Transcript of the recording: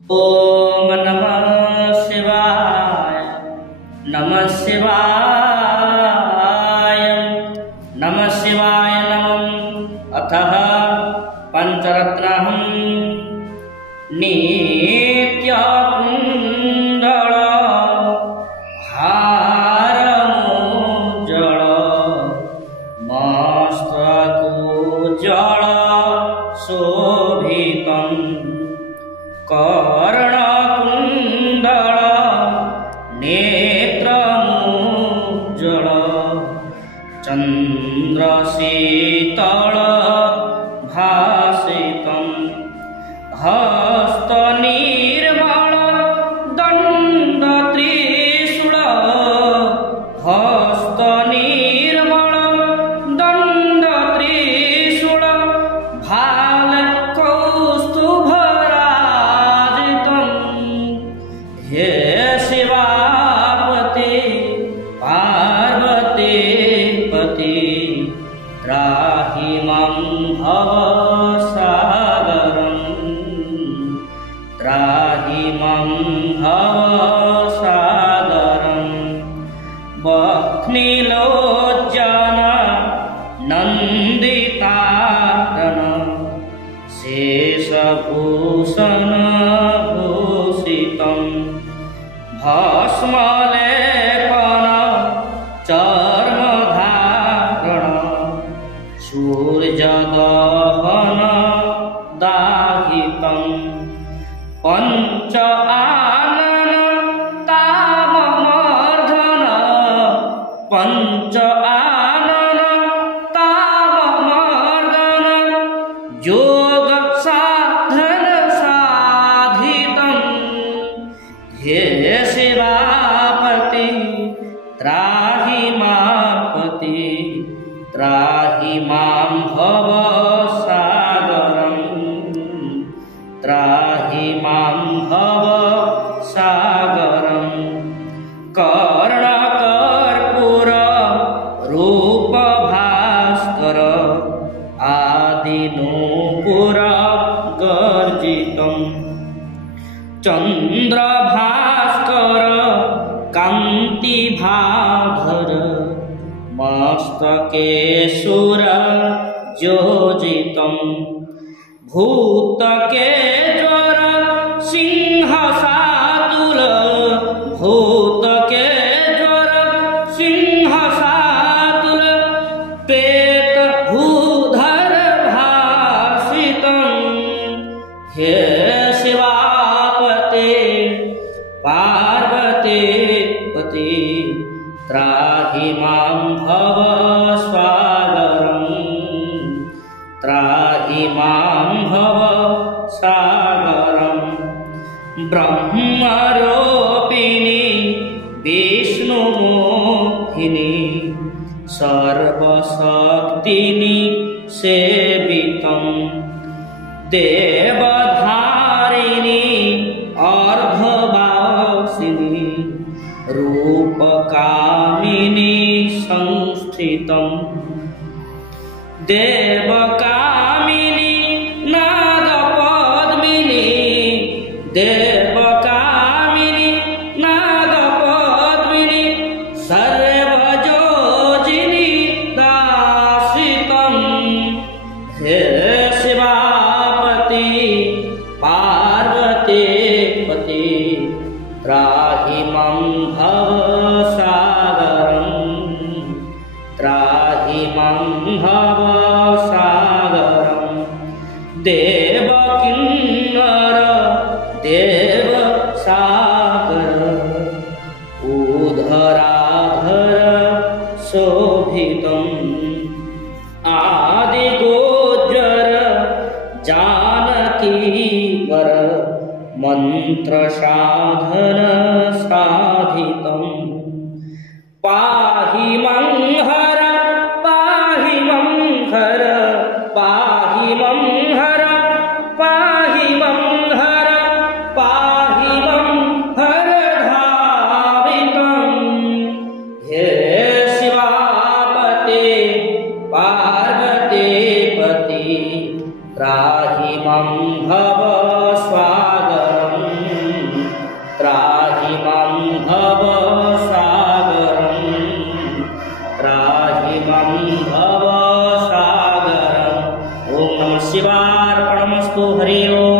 ओम नमः शिवाय। नमः शिवाय। नमः शिवाय नमः। अथः पंचरत्नहं नित्यकुण्डल हारमुज्ज्वल मस्तकोज्ज्वल शोभितं कर्णकुण्डल नेत्रमुज्ज्वल चन्द्रशीतल भासितं हस्तनिर्मल दण्डत्रिशूल हस्तनिर्मल दण्डत्रिशूल भालकौस्तुभराजितं हे शिवापते पार्वतीपते त्राहि मां भवसागरं त्राहि मां भवसागरं वह्निलोचन नन्दितातन शेषभूषण भूषितं भस्मलेपन चर्मधारण सूर्यदहन दाहितं पंच आनन ताममर्दन पंच आनन ताममर्दन योग साधन साधितं हे शिवापति त्राहि मापति त्राहि मां भवसागरं त्राहि मां भवसागरं कर्णकर्पूर रूपभास्कर आदिनूपुर गर्जितं चन्द्रभास्कर कान्तिभाधर मस्तके सूरजोजितं भूतके ज्वर सिंहशातुल भूतके ज्वर सिंहशातुल प्रेतभूधर भासितं हे शिवापते पार्वतीपते त्राहि मां भवसागरं त्राहि मां भवसागरं ब्रह्मरूपिणी विष्णुमोहिनी सर्वशक्तिनी सेवितं देवधारिणी अर्धवासिनी रूपकामिनी संस्थितं देवकामिनी नादपद्मिनी देवकामिनी नादपद्मिनी सर्वयोजिनी दासितं हे शिवापति पार्वतीपति त्राहि मां भवसागरं त्राहि मां भवसागरं देवकिन्नर देवसागर उदराधर शोभितं आदिगोचर जानकीवर मंत्रसाधन साधितं पाहि मं हर पाहि मं हर पाहि मं हर पाहि मं हर पाहि मं हर धावितं हे शिवापते पार्वतीपति त्राहि मं भवसागरं भवसागरं त्राहिमं भवसागरम्। ॐ नमः शिवार्पणमस्तु। हरि ओम्।